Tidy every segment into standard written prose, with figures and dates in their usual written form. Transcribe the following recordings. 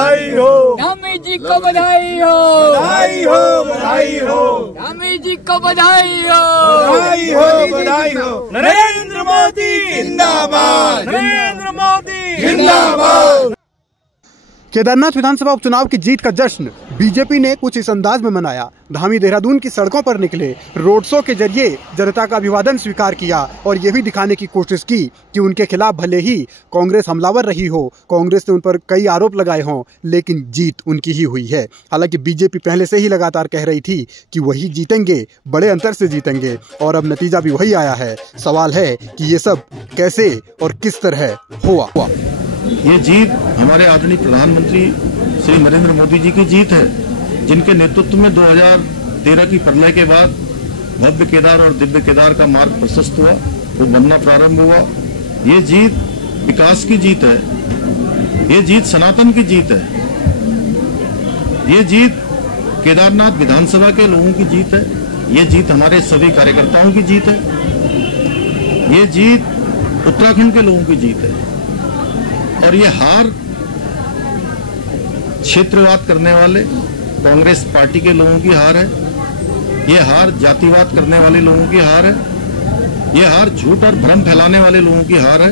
बधाई हो, धामी जी को बधाई हो, बधाई हो, बधाई हो, धामी जी को बधाई हो, बधाई हो, बधाई हो। नरेंद्र मोदी जिंदाबाद, नरेंद्र मोदी जिंदाबाद। केदारनाथ विधानसभा उपचुनाव की जीत का जश्न बीजेपी ने कुछ इस अंदाज में मनाया। धामी देहरादून की सड़कों पर निकले, रोड शो के जरिए जनता का अभिवादन स्वीकार किया और ये भी दिखाने की कोशिश की कि उनके खिलाफ भले ही कांग्रेस हमलावर रही हो, कांग्रेस ने उन पर कई आरोप लगाए हों, लेकिन जीत उनकी ही हुई है। हालांकि बीजेपी पहले से ही लगातार कह रही थी कि वही जीतेंगे, बड़े अंतर से जीतेंगे, और अब नतीजा भी वही आया है। सवाल है कि ये सब कैसे और किस तरह हुआ। ये जीत हमारे आदरणीय प्रधानमंत्री श्री नरेंद्र मोदी जी की जीत है, जिनके नेतृत्व में 2013 की प्रलय के बाद भव्य केदार और दिव्य केदार का मार्ग प्रशस्त हुआ, वो बनना प्रारंभ हुआ। ये जीत विकास की जीत है, ये जीत सनातन की जीत है, ये जीत केदारनाथ विधानसभा के लोगों की जीत है, ये जीत हमारे सभी कार्यकर्ताओं की जीत है, ये जीत उत्तराखंड के लोगों की जीत है। और ये हार क्षेत्रवाद करने वाले कांग्रेस पार्टी के लोगों की हार है, ये हार जातिवाद करने वाले लोगों की हार है, ये हार झूठ और भ्रम फैलाने वाले लोगों की हार है,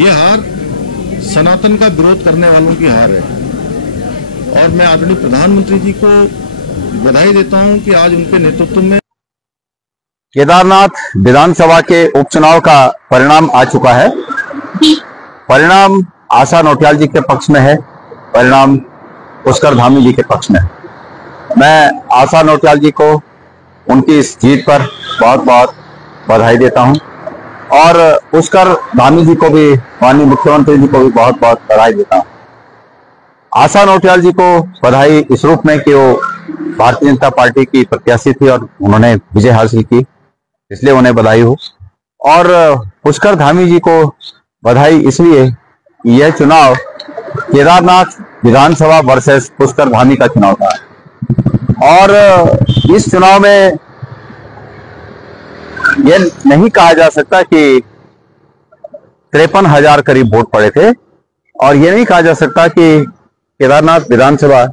ये हार सनातन का विरोध करने वालों की हार है। और मैं आदरणीय प्रधानमंत्री जी को बधाई देता हूं कि आज उनके नेतृत्व में केदारनाथ विधानसभा के उपचुनाव का परिणाम आ चुका है। परिणाम आशा नौटियाल जी के पक्ष में है, परिणाम पुष्कर धामी जी के पक्ष में है। मैं आशा नौटियाल जी को उनकी इस जीत पर बहुत बहुत बधाई देता हूं और पुष्कर धामी जी को भी, माननीय मुख्यमंत्री जी को भी बहुत बहुत बधाई देता हूं। आशा नौटियाल जी को बधाई इस रूप में कि वो भारतीय जनता पार्टी की प्रत्याशी थी और उन्होंने विजय हासिल की, इसलिए उन्हें बधाई हो। और पुष्कर धामी जी को बधाई इसलिए, यह चुनाव केदारनाथ विधानसभा वर्सेस पुष्कर धामी का चुनाव था और इस चुनाव में यह नहीं कहा जा सकता कि 53,000 करीब वोट पड़े थे और यह नहीं कहा जा सकता कि केदारनाथ विधानसभा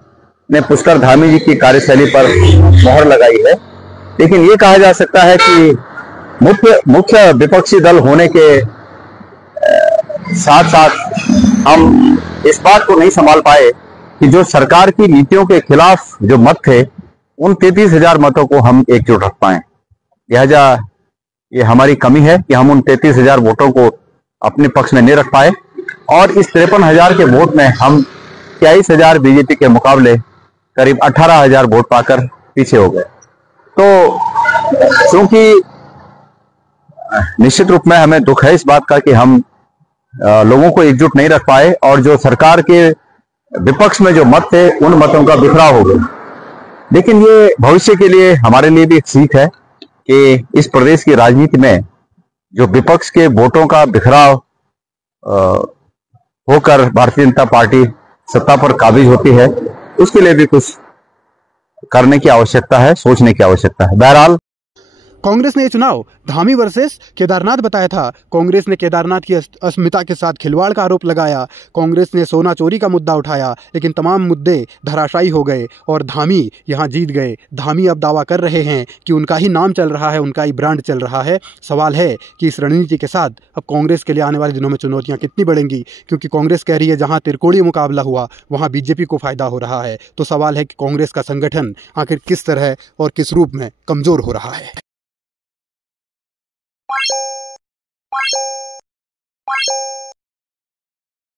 ने पुष्कर धामी जी की कार्यशैली पर मोहर लगाई है। लेकिन ये कहा जा सकता है कि मुख्य विपक्षी दल होने के साथ साथ हम इस बात को नहीं संभाल पाए कि जो सरकार की नीतियों के खिलाफ जो मत थे, उन 33,000 मतों को हम एकजुट रख पाए। लिहाजा ये हमारी कमी है कि हम उन 33,000 वोटों को अपने पक्ष में नहीं रख पाए और इस 53,000 के वोट में हम 23,000 बीजेपी के मुकाबले करीब 18,000 वोट पाकर पीछे हो गए। तो क्योंकि निश्चित रूप में हमें दुख है इस बात का कि हम लोगों को एकजुट नहीं रख पाए और जो सरकार के विपक्ष में जो मत थे, उन मतों का बिखराव हो गया। लेकिन ये भविष्य के लिए हमारे लिए भी एक सीख है कि इस प्रदेश की राजनीति में जो विपक्ष के वोटों का बिखराव होकर भारतीय जनता पार्टी सत्ता पर काबिज होती है, उसके लिए भी कुछ करने की आवश्यकता है, सोचने की आवश्यकता है। बहरहाल कांग्रेस ने यह चुनाव धामी वर्सेस केदारनाथ बताया था। कांग्रेस ने केदारनाथ की अस्मिता के साथ खिलवाड़ का आरोप लगाया। कांग्रेस ने सोना चोरी का मुद्दा उठाया, लेकिन तमाम मुद्दे धराशायी हो गए और धामी यहां जीत गए। धामी अब दावा कर रहे हैं कि उनका ही नाम चल रहा है, उनका ही ब्रांड चल रहा है। सवाल है कि इस रणनीति के साथ अब कांग्रेस के लिए आने वाले दिनों में चुनौतियां कितनी बढ़ेंगी, क्योंकि कांग्रेस कह रही है जहां त्रिकोणीय मुकाबला हुआ वहां बीजेपी को फायदा हो रहा है। तो सवाल है कि कांग्रेस का संगठन आखिर किस तरह और किस रूप में कमजोर हो रहा है।